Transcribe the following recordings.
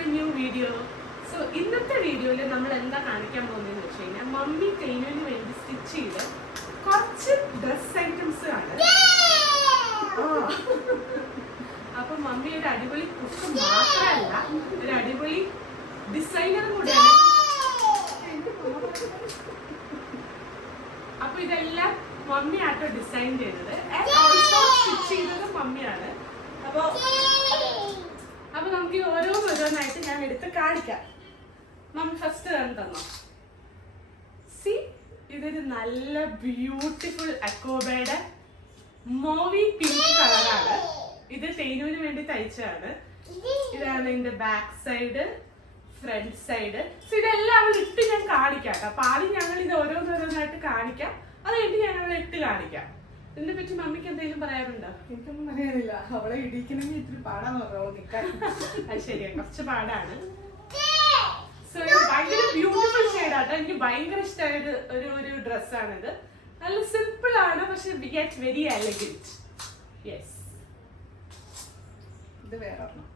a new video. So ഇന്നത്തെ വീഡിയോയിൽ നമ്മൾ എന്താ കാണിക്കാൻ പോകുന്നതെന്ന് വെച്ച് കഴിഞ്ഞാൽ മമ്മി ടൈനുവിന് വേണ്ടി സ്റ്റിച്ച് ചെയ്ത് കുറച്ച് ഡ്രസ് ഐറ്റംസ് ആണ്. അപ്പൊ മമ്മി ഒരു അടിപൊളി കുക്ക് മാത്രമല്ല, ഒരു അടിപൊളി ഡിസൈനറും കൂടെയാണ്. അപ്പൊ ഇതെല്ലാം മമ്മിയാട്ടോ ഡിസൈൻ ചെയ്തത്, സ്റ്റിച്ച് ചെയ്തത് മമ്മിയാണ്. അപ്പൊ നമുക്ക് ഈ ഓരോന്നായിട്ട് ഞാൻ എടുത്ത് കാണിക്കാം. മമ്മി ഫസ്റ്റ് തന്നോ. സി, ഇതൊരു നല്ല ബ്യൂട്ടിഫുൾ അക്കോബയുടെ മോവി പിങ്ക് കളറാണ്. ഇത് ടൈനുവിന് വേണ്ടി തയ്ച്ചതാണ്. ഇതാണ് ഇതിന്റെ back side, front side. So ഇതെല്ലാം അവൾ ഇട്ട് ഞാൻ കാണിക്കാം കേട്ടോ. അപ്പൊ ആദ്യം ഞങ്ങൾ ഇത് ഓരോന്നായിട്ട് കാണിക്കാം, അത് കഴിഞ്ഞ് ഞങ്ങൾ ഇട്ട് കാണിക്കാം. ഇതിനെ പറ്റി മമ്മിക്ക് എന്തെങ്കിലും പറയാനുണ്ടോ? എനിക്കൊന്നും പറയാനില്ല. അവളെ ഇടിക്കണമെങ്കിൽ ഇത്തിരി പാടാന്ന് പറഞ്ഞോളൂ നിൽക്കാൻ. അത് ശരിയാ, കുറച്ച് പാടാണ്. സോ ഇത് ഭയങ്കര ബ്യൂട്ടിഫുൾ ഷെയ്ഡാട്ടോ. എനിക്ക് ഭയങ്കര ഇഷ്ടമായ ഒരു ഡ്രസ്സാണിത്. നല്ല സിമ്പിൾ ആണ്, പക്ഷെ ഗെറ്റ് വെരി എലഗന്റ്. യെസ്, ഇത് വേറെ ഒരെണ്ണം.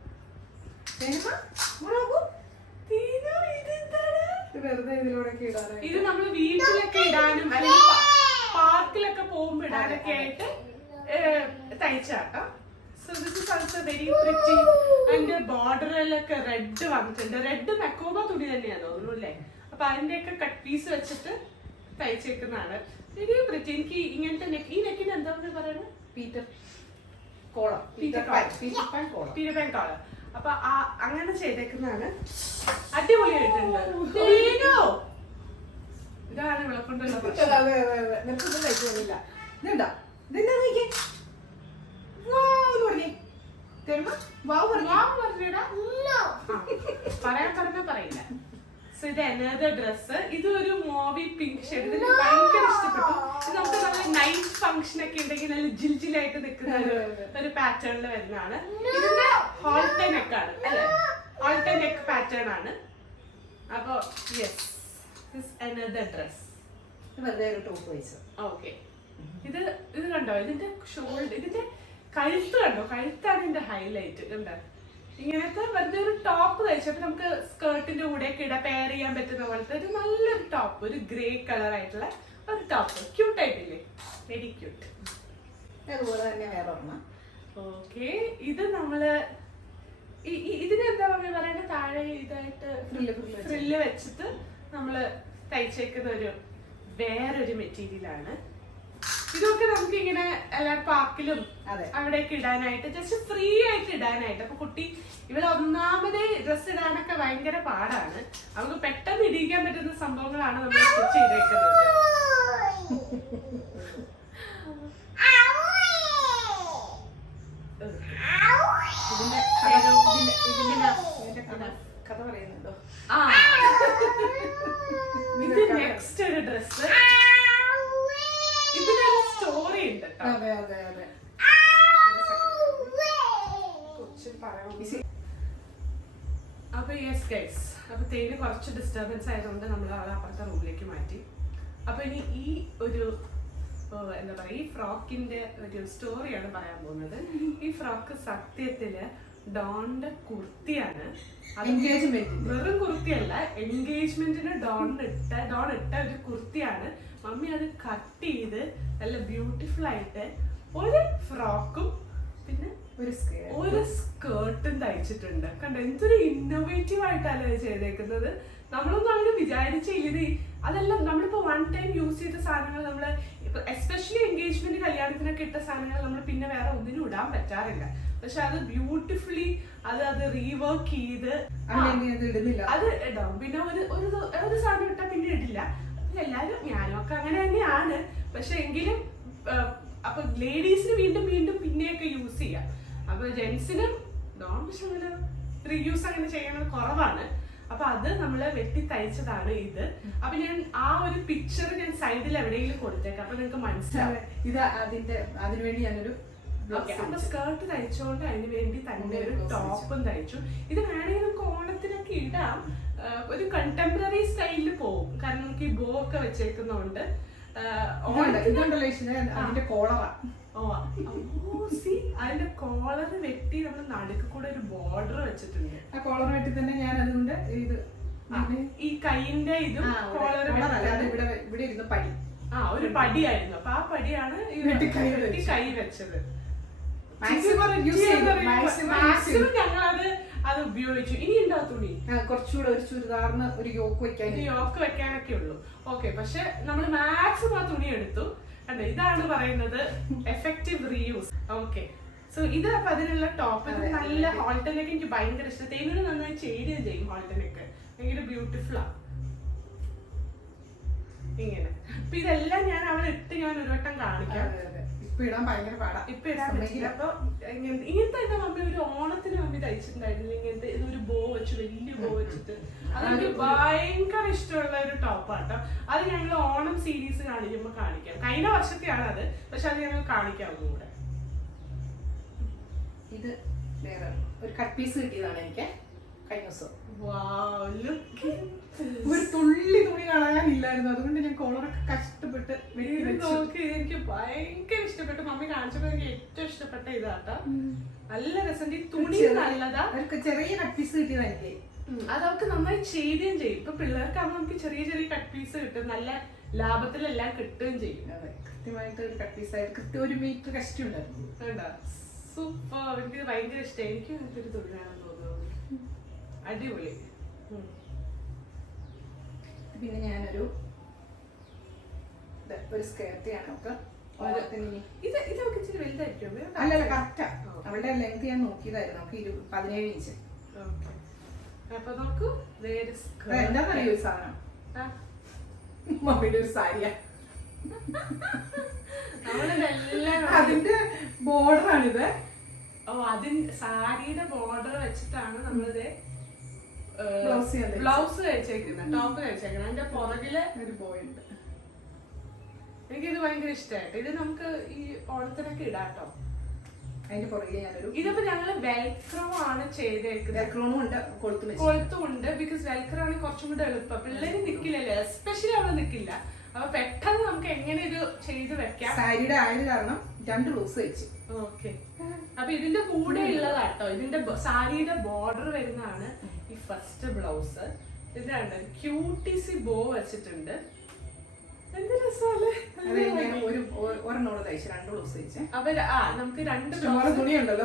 വെറുതെ ഇതിലൂടെ ഇടാറ്. ഇത് നമ്മൾ വീട്ടിലൊക്കെ ഇടാനും അല്ലെങ്കിൽ പാർക്കിലൊക്കെ പോകുമ്പോ ഇടാനൊക്കെ ആയിട്ട് തയ്ച്ചാട്ടോ. So this is also very pretty. അതിന്റെ ബോർഡറിലൊക്കെ റെഡ് വന്നിട്ടുണ്ട്. റെഡ് മെക്കോബ തുണി തന്നെയാണ് തോന്നുന്നു അല്ലേ? അപ്പൊ അതിന്റെയൊക്കെ കട്ട് പീസ് വെച്ചിട്ട് തയ്ച്ചേക്കുന്നതാണ്. Very pretty. എനിക്ക് ഇങ്ങനത്തെ നെക്ക്, ഈ നെക്കിന് എന്താ പറയുന്നത്? Peter column. Peter pan column. അപ്പൊ അങ്ങനെ ചെയ്തേക്കുന്നതാണ്. അടിപൊളിയായിട്ടുണ്ട്. ഇതാണ് വിളക്കൊണ്ടുള്ള പറയാൻ പറഞ്ഞ പറയില്ല. സോ ഇത് അനദർ ഡ്രസ്. ഇത് ഒരു മോവി പിങ്ക് ഷെയ്ഡ്. ഇതിന് ഭയങ്കര ഇഷ്ടപ്പെട്ടു. ഇത് നമുക്ക് നല്ല നൈറ്റ് ഫംഗ്ഷൻ ഒക്കെ ഉണ്ടെങ്കിൽ നല്ല ജിൽജിലായിട്ട് നിൽക്കുന്ന ഒരു പാറ്റേണിൽ വരുന്നതാണ്. ഇതിന്റെ ഹോൾട്ടേ നെക്ക് ആണ് അല്ലെ? ഹോൾട്ടേ നെക്ക് പാറ്റേൺ ആണ്. അപ്പൊ യെസ്, അനദർ ഡ്രസ്. ഓക്കെ, ഇത് കണ്ടോ? ഇതിന്റെ ഷോൾഡർ, ഇതിന്റെ കഴുത്ത് കണ്ടോ? കഴുത്താണ് ഇതിന്റെ ഹൈലൈറ്റ്. കണ്ടോ? ഇങ്ങനത്തെ വെറുതെ ഒരു ടോപ്പ് തയ്ച്ചപ്പോ നമുക്ക് സ്കേർട്ടിന്റെ കൂടെ ഒക്കെ ഇടാൻ പെയർ ചെയ്യാൻ പറ്റുന്ന പോലത്തെ ഒരു നല്ലൊരു ടോപ്പ്, ഒരു ഗ്രേ കളർ ആയിട്ടുള്ള ഒരു ടോപ്പ്. ക്യൂട്ട് ആയിട്ടില്ലേ? Very cute. അതുപോലെ തന്നെ വേറെ ഒരെണ്ണം. ഓക്കെ, ഇത് നമ്മള് ഇതിനെന്താ പറയുന്നത്? താഴെ ഇതായിട്ട് ഫ്രില്ല് വെച്ചിട്ട് നമ്മള് തയ്ച്ചേക്കുന്ന വേറൊരു മെറ്റീരിയലാണ്. ഇതൊക്കെ നമുക്ക് ഇങ്ങനെ എല്ലാ പാർക്കിലും അവിടെയൊക്കെ ഇടാനായിട്ട്, ജസ്റ്റ് ഫ്രീ ആയിട്ട് ഇടാനായിട്ട്. അപ്പൊ കുട്ടി ഇവിടെ ഒന്നാമത് ഡ്രസ് ഇടാനൊക്കെ ഭയങ്കര പാടാണ്. നമുക്ക് പെട്ടെന്ന് ഇടിക്കാൻ പറ്റുന്ന സംഭവങ്ങളാണ് നമ്മൾ സ്റ്റിച്ച് ചെയ്തേക്കുന്നത്. കഥ പറയുന്നുണ്ടോ? ഇത് നെക്സ്റ്റ് ഒരു ഡ്രസ്. ഇതിനൊരു സ്റ്റോറി ഉണ്ട്. അപ്പൊ യെസ് ഗൈസ്, അപ്പൊ തേന് കുറച്ച് ഡിസ്റ്റർബൻസ് ആയതുകൊണ്ട് നമ്മൾ ആളെ അപ്പുറത്തെ റൂമിലേക്ക് മാറ്റി. അപ്പൊ ഇനി ഈ ഒരു എന്താ പറയാ, ഈ ഫ്രോക്കിന്റെ ഒരു സ്റ്റോറിയാണ് പറയാൻ പോകുന്നത്. ഈ ഫ്രോക്ക് സത്യത്തില് ഡോണിന്റെ കുർത്തിയാണ്. വെറും കുർത്തിയല്ല, എൻഗേജ്മെന്റിന് ഡോൺ ഇട്ട ഒരു കുർത്തിയാണ്. മമ്മി അത് കട്ട് ചെയ്ത് നല്ല ബ്യൂട്ടിഫുൾ ആയിട്ട് ഒരു ഫ്രോക്കും പിന്നെ ഒരു സ്കേർട്ടും തയ്ച്ചിട്ടുണ്ട്. കണ്ടോ? എന്തൊരു ഇന്നോവേറ്റീവ് ആയിട്ടല്ലേ ചെയ്തേക്കുന്നത്. നമ്മളൊന്നും അങ്ങനെ വിചാരിച്ചില്ല. അതെല്ലാം നമ്മളിപ്പോ വൺ ടൈം യൂസ് ചെയ്ത സാധനങ്ങൾ, നമ്മള് എസ്പെഷ്യലി എൻഗേജ്മെന്റ് കല്യാണത്തിനൊക്കെ ഇട്ട സാധനങ്ങൾ നമ്മൾ പിന്നെ വേറെ ഒന്നിനും ഇടാൻ പറ്റാറില്ല. പക്ഷെ അത് ബ്യൂട്ടിഫുള്ളി അത് റീവർക്ക് ചെയ്ത് അത് ഇടാം. പിന്നെ ഒരു സാധനം ഇട്ടാൽ പിന്നെ ഇടില്ല. എല്ലാരും, ഞാനും ഒക്കെ അങ്ങനെ തന്നെയാണ്. പക്ഷെ എങ്കിലും അപ്പൊ ലേഡീസിന് വീണ്ടും പിന്നെയൊക്കെ യൂസ് ചെയ്യാം. അപ്പൊ ജെന്റ്സിനും അങ്ങനെ റീയൂസ് അങ്ങനെ ചെയ്യണത് കുറവാണ്. അപ്പൊ അത് നമ്മള് വെട്ടി തയ്ച്ചതാണ് ഇത്. അപ്പൊ ഞാൻ ആ ഒരു പിക്ചർ ഞാൻ സൈഡിൽ എവിടെയെങ്കിലും കൊടുത്തേക്കാം, അപ്പൊ നിങ്ങൾക്ക് മനസ്സിലാവും. ഇത് അതിനുവേണ്ടി ഞാനൊരു അപ്പൊ സ്കേർട്ട് തയ്ച്ചോണ്ട് അതിന് വേണ്ടി തന്നെ ഒരു ടോപ്പും തയ്ച്ചു. ഇത് വേണമെങ്കിൽ നമുക്ക് ഓണത്തിനൊക്കെ ഇടാം. ഒരു കണ്ടംപററി സ്റ്റൈലിൽ പോകും, കാരണം നമുക്ക് ഈ ബോ ഒക്കെ വെച്ചേക്കുന്നോണ്ട്. അതിന്റെ കോളർ വെട്ടി നമ്മൾ നടുക്ക് കൂടെ ഒരു ബോർഡർ വെച്ചിട്ടുണ്ട്. ആ കോളർ വെട്ടി തന്നെ ഞാൻ അതുകൊണ്ട് ഇത് ഈ കൈയിന്റെ ഇതും കോളർ ഇവിടെ ഇരുന്ന് പടി ഒരു പടിയായിരുന്നു. അപ്പൊ ആ പടിയാണ് കൈ വെച്ചത്. മാക്സിമം ഞങ്ങളത് അത് ഉപയോഗിച്ചു. ഇനി ഉണ്ടോ തുണി? കുറച്ചുകൂടെ ഒരു ചുരിദാറിന് ഒരു യോക്ക് വെക്കാനൊക്കെ ഉള്ളൂ. ഓക്കെ, പക്ഷെ നമ്മൾ മാക്സിമം ആ തുണി എടുത്തു. അതെ, ഇതാണ് പറയുന്നത് എഫക്റ്റീവ് റീയൂസ്. ഓക്കെ, സോ ഇത് അപ്പൊ അതിനുള്ള ടോപ്പ്. ഇത് നല്ല ഹോൾട്ടനൊക്കെ എനിക്ക് ഭയങ്കര ഇഷ്ടം. തേനൂര് നന്നായി ചെയ്യുകയും ചെയ്യും. ഹോൾട്ടനൊക്കെ ഭയങ്കര ബ്യൂട്ടിഫുൾ ആണ്. ഇങ്ങനെ അപ്പൊ ഇതെല്ലാം ഞാൻ അവിടെ ഇട്ട് ഞാൻ ഒരു വട്ടം കാണിക്കാം. ഇപ്പൊ ഇടാൻ ഭയങ്കര പാടാ. ഇപ്പൊ ഇടാൻ പറ്റില്ല. അപ്പൊ ഇങ്ങനത്തെ എന്റെ മമ്മി ഒരു ഓണത്തിന് മമ്മി തയ്ച്ചിട്ടുണ്ടായിരുന്നു. ഇങ്ങനത്തെ ഇതൊരു ബോ വെച്ച്, വലിയ ബോ വെച്ചിട്ട്. അതെനിക്ക് ഭയങ്കര ഇഷ്ടമുള്ള ഒരു ടോപ്പാട്ടോ. അത് ഞങ്ങൾ ഓണം സീരീസ് കാണിക്കുമ്പോ കാണിക്കാം. കഴിഞ്ഞ വർഷത്തെയാണ് അത്, പക്ഷെ അത് ഞങ്ങൾ കാണിക്കാം കൂടെ. ഇത് വേറെ ഒരു കട്ട് പീസ് കിട്ടിയതാണ് എനിക്ക് കഴിഞ്ഞ ദിവസം. ഒരു തുള്ളി തുണി കാണാനില്ലായിരുന്നു, അതുകൊണ്ട് ഞാൻ കോളറൊക്കെ കഷ്ടപ്പെട്ട് എനിക്ക് ഭയങ്കര ഇഷ്ടപ്പെട്ടു. മമ്മി കാണിച്ചപ്പോ എനിക്ക് ഏറ്റവും ഇഷ്ടപ്പെട്ട ഇതാട്ടോ. നല്ല രസം. ഈ തുണി നല്ലതാ. ചെറിയ കട്ട് പീസ് കിട്ടിയതാ എനിക്ക്. അതവർക്ക് നന്നായി ചെയ്യുകയും ചെയ്യും. ഇപ്പൊ പിള്ളേർക്കാവുമ്പോ നമുക്ക് ചെറിയ ചെറിയ കട്ട് പീസ് കിട്ടും. നല്ല ലാഭത്തിലെല്ലാം കിട്ടുകയും ചെയ്യും. കൃത്യമായിട്ട് ഒരു കട്ട് പീസ് ആയിട്ട് കൃത്യം 1 മീറ്റർ കഷ്ടിയുണ്ടായിരുന്നു. സൂപ്പർ. എനിക്ക് ഭയങ്കര ഇഷ്ടം. എനിക്ക് അങ്ങനത്തെ ഒരു തൊഴിലാണെന്ന് തോന്നുന്നു. അടിപൊളി. പിന്നെ ഞാനൊരു സ്കേർട്ടിയാണ് നമുക്ക് ഇത് നമുക്ക് ഇച്ചിരി വലുതായിരിക്കും. അല്ലല്ല, കറക്റ്റാ. അവളുടെ ലെങ്ത് ഞാൻ നോക്കിയതായിരുന്നു. നമുക്ക് 17 ഇഞ്ച്. അപ്പൊ നോക്കൂ, എന്താന്നറിയോ ഈ സാധനം? മമ്മിയുടെ ഒരു സാരിയാ. അതിന്റെ ബോർഡർ ആണിത്. സാരിയുടെ ബോർഡർ വെച്ചിട്ടാണ് നമ്മളിത് ബ്ലൗസ് കഴിച്ചേക്കുന്നത്, ടോപ്പ് കഴിച്ചേക്കുന്നത്. അതിന്റെ പുറകില് ഒരു ബോയുണ്ട്. എനിക്കിത് ഭയങ്കര ഇഷ്ടമായിട്ട്. ഇത് നമുക്ക് ഈ ഓണത്തിനൊക്കെ ഇടാട്ടോ. അതിന്റെ പുറകില് ഞാനൊരു ഇതിപ്പോ ഞങ്ങള് വെൽക്രോ ആണ് ചെയ്തേക്കുന്നത്. കൊളുത്തുമുണ്ട്. ബിക്കോസ് വെൽക്രോ ആണ് കുറച്ചും കൂടെ എളുപ്പം. പിള്ളേര് നിക്കില്ലല്ലേ, എസ്പെഷ്യലി അവള് നിക്കില്ല. അപ്പൊ പെട്ടെന്ന് നമുക്ക് എങ്ങനെ ഇത് ചെയ്ത് വെക്കാം. സാരിയുടെ ആയത് കാരണം 2 ബ്ലൗസ് വെച്ച്. ഓക്കെ, അപ്പൊ ഇതിന്റെ കൂടെ ഉള്ളതാട്ടോ. ഇതിന്റെ സാരിയുടെ ബോർഡർ വരുന്നതാണ് ഈ ഫസ്റ്റ് ബ്ലൗസ്. ഇതാണ് ക്യൂട്ടിസി ബോ വെച്ചിട്ടുണ്ട്. എന്ത് രസമല്ലേ. അപ്പൊ നമുക്ക് 2 തുണി ഉള്ളത്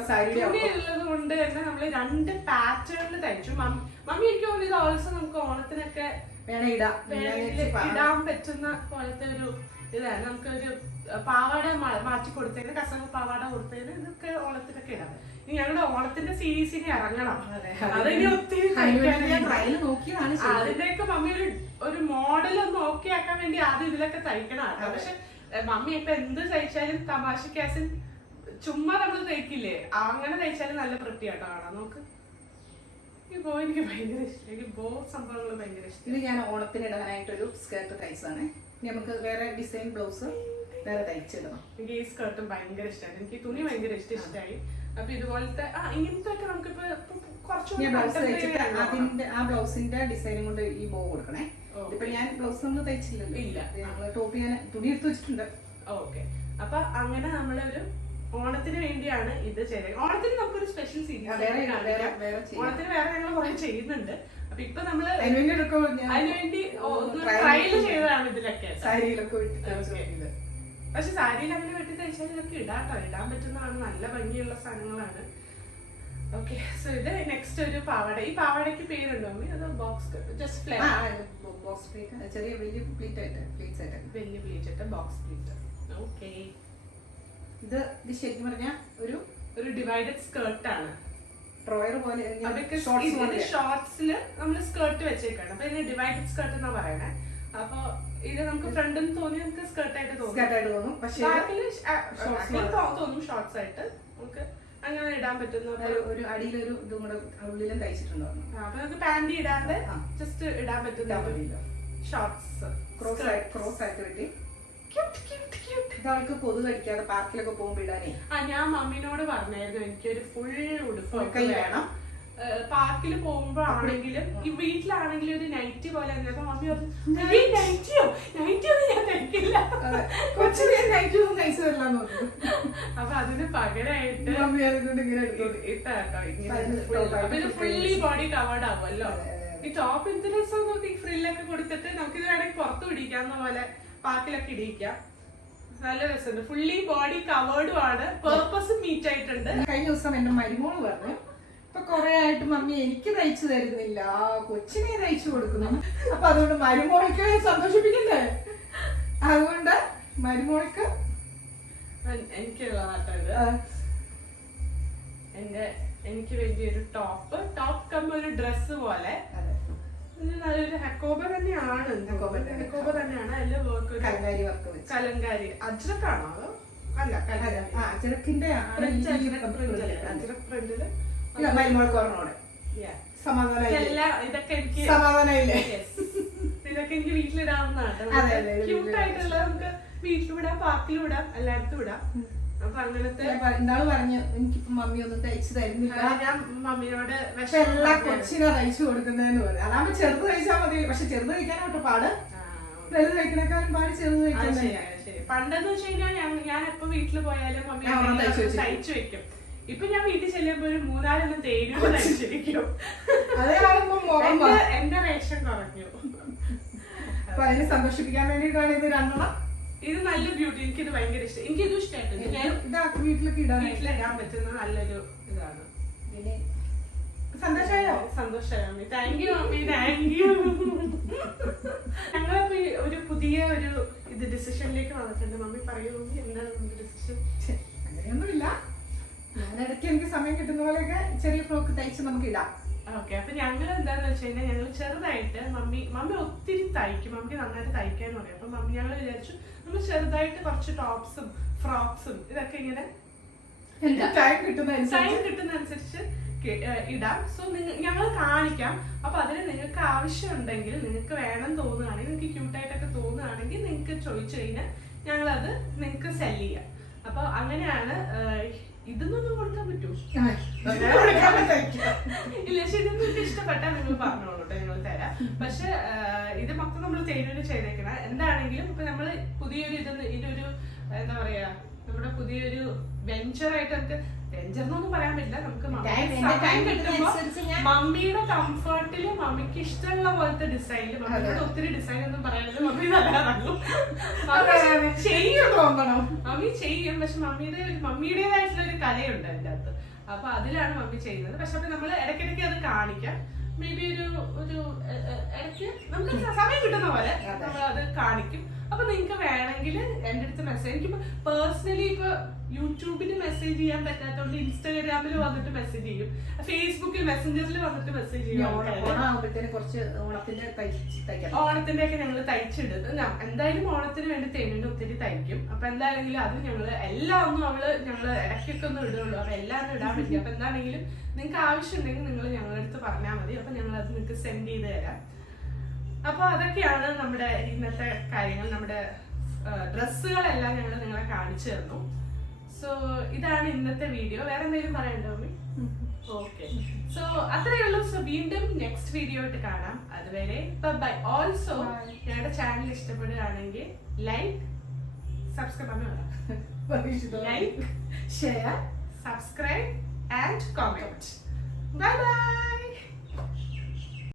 കൊണ്ട് തന്നെ നമ്മള് 2 പാറ്റേണിൽ തയ്ച്ചു. മമ്മി എനിക്ക് തോന്നുന്നു ഇത് ഓൾസോ നമുക്ക് ഓണത്തിനൊക്കെ ഇടാൻ പറ്റുന്ന പോലത്തെ ഒരു ഇതാണ്. നമുക്ക് ഒരു പാവാട മാറ്റി കൊടുത്തതിന്, കസവ് പാവാട കൊടുത്തതിന് ഇതൊക്കെ ഓണത്തിനൊക്കെ ഇടാം. ഇനി ഞങ്ങളുടെ ഓണത്തിന്റെ സീരീസിന് ഇറങ്ങണം. അതിന് ഒത്തിരി അതിന്റെയൊക്കെ മമ്മി ഒരു മോഡൽ ഒന്ന് ഓക്കെ ആക്കാൻ വേണ്ടി ആദ്യം ഇതിലൊക്കെ തയ്ക്കണം. പക്ഷെ മമ്മി ഇപ്പൊ എന്ത് തയ്ച്ചാലും തമാശക്കാസിൻ ചുമ്മാ നമ്മള് തയ്ക്കില്ലേ, അങ്ങനെ തയ്ച്ചാലും നല്ല വൃത്തിയാട്ടോ കാണാം. നമുക്ക് ഈ ബോ എനിക്ക് ഭയങ്കര ഇഷ്ടം. എനിക്ക് ബോ സംഭവങ്ങൾ ഭയങ്കര ഇഷ്ടം. ഇത് ഞാൻ ഓണത്തിന് ഇടാനായിട്ടൊരു സ്കേർട്ട് തയ്ച്ചാണ്. നമുക്ക് വേറെ ഡിസൈൻ ബ്ലൗസ് വേറെ തയ്ച്ചിടണം. എനിക്ക് ഈ സ്കേർട്ടും ഭയങ്കര ഇഷ്ടമാണ്. എനിക്ക് തുണി ഭയങ്കര ഇഷ്ടമായി. അപ്പൊ ഇതുപോലത്തെ ഇങ്ങനത്തെ ഒക്കെ നമുക്കിപ്പോ അതിന്റെ ആ ബ്ലൗസിന്റെ ഡിസൈനും കൊണ്ട് ഈ ബോ കൊടുക്കണേ. ഇപ്പൊ ഞാൻ ബ്ലൗസ് ഒന്നും തയ്ച്ചില്ലല്ലോ. ഇല്ല, ഞങ്ങള് ടോപ്പ് ഞാൻ തുണി എടുത്ത് വെച്ചിട്ടുണ്ട്. ഓക്കെ, അപ്പൊ അങ്ങനെ നമ്മളൊരു ഓണത്തിന് വേണ്ടിയാണ് ഇത് ചെയ്തത്. ഓണത്തിന് നമുക്കൊരു സ്പെഷ്യൽ സീരീസ് ഓണത്തിന് വേറെ ഞങ്ങൾ കുറെ ചെയ്യുന്നുണ്ട്. അപ്പൊ ഇപ്പൊ നമ്മള് അതിനുവേണ്ടി ട്രയൽ ചെയ്തതാണ് ഇതിലൊക്കെ. പക്ഷെ സാരിയിൽ അങ്ങനെ വെട്ടി തയ്ച്ചാൽ ഇതൊക്കെ ഇടാട്ടോ, ഇടാൻ പറ്റുന്നതാണ്. നല്ല ഭംഗിയുള്ള സാധനങ്ങളാണ്. ഓക്കെ, സോ ഇത് നെക്സ്റ്റ് ഒരു പാവാട. ഈ പാവാടയ്ക്ക് പേരുണ്ടോ? അത് ബോക്സ് ജസ്റ്റ് ചെറിയ വലിയ പ്ലീറ്റ് ആയിട്ട് ബോക്സ് പ്ലീറ്റ്. ഓക്കെ, ഇത് ശരിക്കും പറഞ്ഞാൽ ഒരു ഡിവൈഡഡ് സ്കേർട്ടാണ്. ഡ്രോയർ പോലെ ഷോർട്സില് നമ്മള് സ്കേർട്ട് വെച്ചേക്കാണ്. അപ്പൊ ഇതിന് ഡിവൈഡഡ് സ്കേർട്ട് എന്നാ പറയണേ. അപ്പൊ ഇത് നമുക്ക് ഫ്രണ്ടിൽ തോന്നി നമുക്ക് സ്കേർട്ടായിട്ട് തോന്നും. പക്ഷേ തോന്നും ഷോർട്സ് ആയിട്ട് നമുക്ക് അങ്ങനെ ഇടാൻ പറ്റുന്ന ഒരു അടിയിലൊരു ഇതും കൂടെ ഉള്ളിലും തയ്ച്ചിട്ടുണ്ടായിരുന്നു. അപ്പൊ നമുക്ക് പാന്റ് ഇടാതെ ജസ്റ്റ് ഇടാൻ പറ്റുന്ന ഷോർട്സ് ക്രോസ് ആയിട്ട് വെട്ടി ഇതാൾക്ക് കൊതു കടിക്കാതെ പാർക്കിലൊക്കെ പോകുമ്പോ ഇടാനേ. ഞാൻ മമ്മിനോട് പറഞ്ഞായിരുന്നു എനിക്കൊരു ഫുൾ ഉടുപ്പ് വേണം. പാർക്കിൽ പോകുമ്പോ ആണെങ്കിലും ഈ വീട്ടിലാണെങ്കിലും ഒരു നൈറ്റി പോലെ തന്നെ. അപ്പൊ മമ്മി പറഞ്ഞു നൈറ്റിയോ ഒന്നും ഞാൻ കഴിക്കില്ല. കൊച്ചിന് നൈറ്റി ഒന്നും കഴിച്ചു തരില്ല. അപ്പൊ അതിന് പകരമായിട്ട് മമ്മി അതുകൊണ്ട് ഇങ്ങനെ ഇട്ടാട്ടോ ഇങ്ങനെ ഫുള്ളി ബോഡി കവേർഡ് ആവുമല്ലോ. ഈ ടോപ്പ് എന്ത് രസം നോക്കി, ഫ്രില്ലൊക്കെ കൊടുത്തിട്ട് നമുക്കിത് വേണമെങ്കിൽ പുറത്ത് ഇടിക്കാവുന്ന പോലെ പാർക്കിലൊക്കെ ഇടിയിക്കാം. നല്ല രസമുണ്ട്. ഫുള്ളി ബോഡി കവേർഡും ആണ്, പേർപ്പസ് മീറ്റ് ആയിട്ടുണ്ട്. കഴിഞ്ഞ ദിവസം എന്റെ മരുമോള് പറഞ്ഞു ഇപ്പൊ കൊറേ ആയിട്ട് മമ്മി എനിക്ക് തയ്ച്ചു തരുന്നില്ല, കൊച്ചിനെ തയ്ച്ചു കൊടുക്കുന്നു. അപ്പൊ അതുകൊണ്ട് മരുമോൾക്ക് സന്തോഷിപ്പിക്കണ്ടേ, അതുകൊണ്ട് മരുമോൾക്ക് എനിക്ക് വേണ്ടിയൊരു ടോപ്പ് കം ഒരു ഡ്രസ് പോലെ നല്ലൊരു ഹെക്കോബ തന്നെയാണ്. ഹെക്കോബ തന്നെയാണ്. അതില് വർക്ക് കലങ്കാരി വർക്ക്, കലങ്കാരി അജ്രക്കാണോ അതോ അല്ല അജ്രക്കിന്റെ അജ്രക് പ്രിന്റില് മരുമോൾക്കോറിനോട് ഇതൊക്കെ എനിക്ക് സമാധാനമില്ലേ, ഇതൊക്കെ എനിക്ക് വീട്ടിലിടാവുന്നതാണ്. ക്യൂട്ടായിട്ടുള്ള നമുക്ക് വീട്ടിലിടാം, പാർക്കിലിടാം, എല്ലായിടത്തും ഇടാം. അപ്പൊ അങ്ങനത്തെ ഇന്നാള് പറഞ്ഞു എനിക്കിപ്പോ മമ്മി ഒന്നും തയ്ച്ചു തരുന്നില്ല, ഞാൻ മമ്മിയോട് എല്ലാ കൊച്ചിനാ തയ്ച്ചു കൊടുക്കുന്നതെന്ന് പറഞ്ഞു. അതാകുമ്പോ ചെറുത് തയ്ച്ചാൽ മതി. പക്ഷെ ചെറുത് തയ്ക്കാനോട്ട് പാട്, വലുത് തയ്ക്കണേക്കാളും പാട് ചെറുത് തയ്ക്കാൻ. പണ്ടെന്ന് വെച്ച് കഴിഞ്ഞാൽ ഞാൻ എപ്പോ വീട്ടില് പോയാലും മമ്മി തയ്ച്ചു വെക്കും. ഇപ്പൊ ഞാൻ വീട്ടിൽ ചെല്ലുമ്പോ ഒരു 3-4 തേനും തയ്ച്ചിരിക്കും. എന്റെ റേഷൻ കുറഞ്ഞു. അപ്പൊ അതിനെ സന്തോഷിപ്പിക്കാൻ വേണ്ടിട്ടാണ് ഇത് 2 ഇത് നല്ല ബ്യൂട്ടി. എനിക്കിത് ഭയങ്കര ഇഷ്ടം. എനിക്കിത് ഇഷ്ടമായിട്ടുണ്ട്. വീട്ടിലിടാൻ പറ്റുന്ന നല്ലൊരു ഇതാണ്. സന്തോഷമായോ? സന്തോഷമായി mummy. Thank you mummy, thank you. ഞങ്ങളിപ്പോ ഒരു പുതിയ ഇത് ഡിസിഷനിലേക്ക് വന്നിട്ടുണ്ട്. മമ്മി പറയൂ മമ്മി, എന്താണ് നമ്മുടെ ഡിസിഷൻ? അങ്ങനെയൊന്നുമില്ല, ഞാൻ ഇടയ്ക്ക് എനിക്ക് സമയം കിട്ടുന്ന പോലെയൊക്കെ ചെറിയ ഫ്രോക്ക് തയ്ച്ച് നമുക്ക് ഇടാം. ഓക്കെ. അപ്പൊ ഞങ്ങൾ എന്താന്ന് വെച്ച് കഴിഞ്ഞാൽ ഞങ്ങൾ ചെറുതായിട്ട് മമ്മി ഒത്തിരി തയ്ക്കും, മമ്മിക്ക് നന്നായിട്ട് തയ്ക്കാന്ന് പറയും. അപ്പൊ മമ്മി ഞങ്ങൾ വിചാരിച്ചു നമ്മൾ ചെറുതായിട്ട് കുറച്ച് ടോപ്സും ഫ്രോക്സും ഇതൊക്കെ ഇങ്ങനെ ടൈം കിട്ടുന്ന അനുസരിച്ച് ഇടാം. സോ ഞങ്ങൾ കാണിക്കാം. അപ്പൊ അതിന് നിങ്ങൾക്ക് ആവശ്യമുണ്ടെങ്കിൽ, നിങ്ങൾക്ക് വേണം തോന്നുകയാണെങ്കിൽ, നിങ്ങൾക്ക് ക്യൂട്ടായിട്ടൊക്കെ തോന്നുകയാണെങ്കിൽ നിങ്ങൾക്ക് ചോദിച്ചു കഴിഞ്ഞാൽ ഞങ്ങളത് നിങ്ങൾക്ക് സെല് ചെയ്യാം. അപ്പൊ അങ്ങനെയാണ്. ഇതൊന്നും കൊടുക്കാൻ പറ്റുമോ? ഇല്ല, ശരി. നിങ്ങൾക്ക് ഇഷ്ടപ്പെട്ടാൽ നിങ്ങൾ പറഞ്ഞോളൂ, ഞങ്ങൾ തരാം. പക്ഷെ ഇത് മൊത്തം നമ്മൾ തേനൂര് ചെയ്തേക്കണം. എന്താണെങ്കിലും ഇപ്പൊ നമ്മള് പുതിയൊരു ഇതൊരു എന്താ പറയാ, നമ്മുടെ പുതിയൊരു വെഞ്ചറായിട്ട് നമുക്ക് വെഞ്ചർ എന്നൊന്നും പറയാൻ പറ്റില്ല. നമുക്ക് മമ്മിയുടെ കംഫർട്ടില് മമ്മിക്ക് ഇഷ്ടമുള്ള പോലത്തെ ഡിസൈനിൽ, മമ്മിയോട് ഒത്തിരി ഡിസൈൻ ഒന്നും പറയാനില്ല, മമ്മി നല്ലതാണല്ലോ ചെയ്യും തോന്നണം. മമ്മി ചെയ്യും. പക്ഷെ മമ്മിയുടേതായിട്ടുള്ള ഒരു കലയുണ്ട് അതിന്റെ അകത്ത്. അപ്പൊ അതിലാണ് മമ്മി ചെയ്യുന്നത്. പക്ഷെ അപ്പൊ നമ്മള് ഇടയ്ക്കിടയ്ക്ക് അത് കാണിക്കാം. മേ ബി ഒരു ഇടയ്ക്ക് നമുക്ക് സമയം കിട്ടുന്ന പോലെ നമ്മൾ അത് കാണിക്കും. അപ്പൊ നിങ്ങക്ക് വേണമെങ്കിൽ എന്റെ അടുത്ത് മെസ്സേജ്, എനിക്കിപ്പോ പേഴ്സണലി ഇപ്പൊ യൂട്യൂബിൽ മെസ്സേജ് ചെയ്യാൻ പറ്റാത്തതുകൊണ്ട് ഇൻസ്റ്റാഗ്രാമിൽ വന്നിട്ട് മെസ്സേജ് ചെയ്യും, ഫേസ്ബുക്കിൽ മെസ്സഞ്ചറിൽ വന്നിട്ട് മെസ്സേജ് ചെയ്യും. ഓണത്തിന്റെ ഒക്കെ ഞങ്ങൾ തയ്ച്ചിടും. എന്തായാലും ഓണത്തിന് വേണ്ടി തേനിന് ഒത്തിരി തയ്ക്കും. അപ്പൊ എന്താണെങ്കിലും അത് എല്ലാം ഒന്നും ഞങ്ങള് ഇടയ്ക്കൊക്കെ ഒന്നും ഇടുള്ളൂ. അപ്പൊ എല്ലാം ഒന്നും ഇടാൻ പറ്റില്ല. അപ്പൊ എന്താണെങ്കിലും നിങ്ങൾക്ക് ആവശ്യമുണ്ടെങ്കിൽ നിങ്ങൾ ഞങ്ങളുടെ അടുത്ത് പറഞ്ഞാൽ മതി. അപ്പൊ ഞങ്ങൾ അത് നിങ്ങൾക്ക് സെൻഡ് ചെയ്ത് തരാം. അപ്പൊ അതൊക്കെയാണ് നമ്മുടെ ഇന്നത്തെ കാര്യങ്ങൾ. നമ്മുടെ ഡ്രസ്സുകളെല്ലാം ഞങ്ങൾ നിങ്ങളെ കാണിച്ചു തന്നു. സോ ഇതാണ് ഇന്നത്തെ വീഡിയോ. വേറെ എന്തെങ്കിലും പറയണ്ടോ മമ്മി? ഓക്കെ. സോ അത്രയേ ഉള്ളൂ. സോ വീണ്ടും നെക്സ്റ്റ് വീഡിയോ ആയിട്ട് കാണാം. അതുവരെ ബൈ. ഓൾസോ ഞങ്ങളുടെ ചാനൽ ഇഷ്ടപ്പെടുകയാണെങ്കിൽ like, share, subscribe and comment. Bye bye.